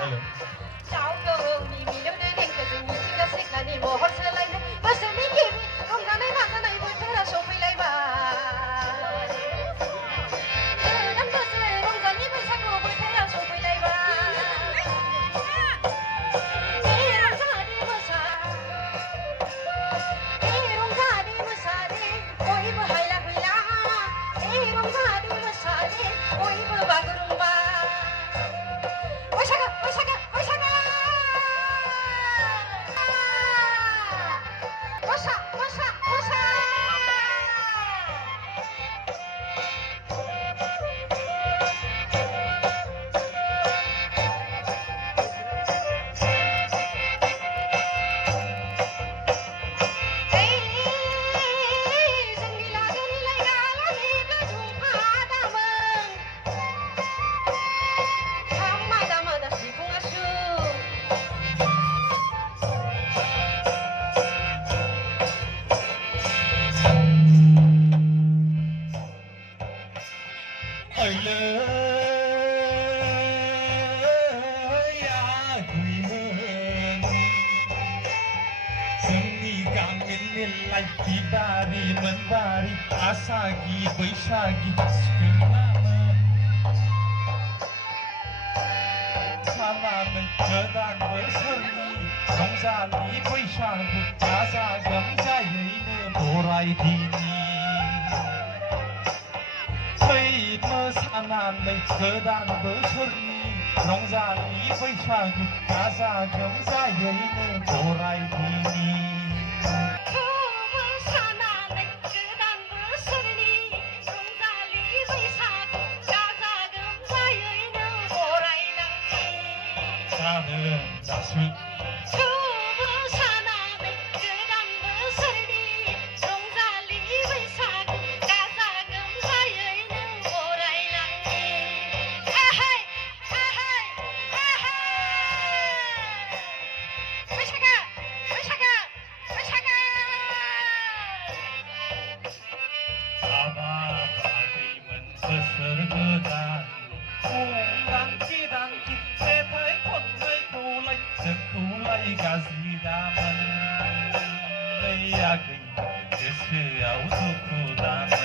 자우경이 밀려드는 것은 이치가 시간이 뭐 헐슬라이네 벌써 미기미 공간에 나타나 입을 테라 쇼필라이바 그런 것을 공간 입을 사고 볼 테라 쇼필라이바 이런 자리 무사 이런 자리 무사리 오이브 하일라 훌라 이런 자리 무사리 오이브 바그rum바 오샤가 오샤가 오샤가 오샤 오샤 오샤 에이 생기라게리라이가 라니가 중파다문 한마다마다 시궁아슈 Dari mentari asagi baisagi sekelama Samamen kedan berseri Rongzali baisagi asagam jayine borai dini Hei mesanamen kedan berseri Rongzali baisagi asagam jayine borai dini 자수 Gazi daman, ya gay, ya suku daman.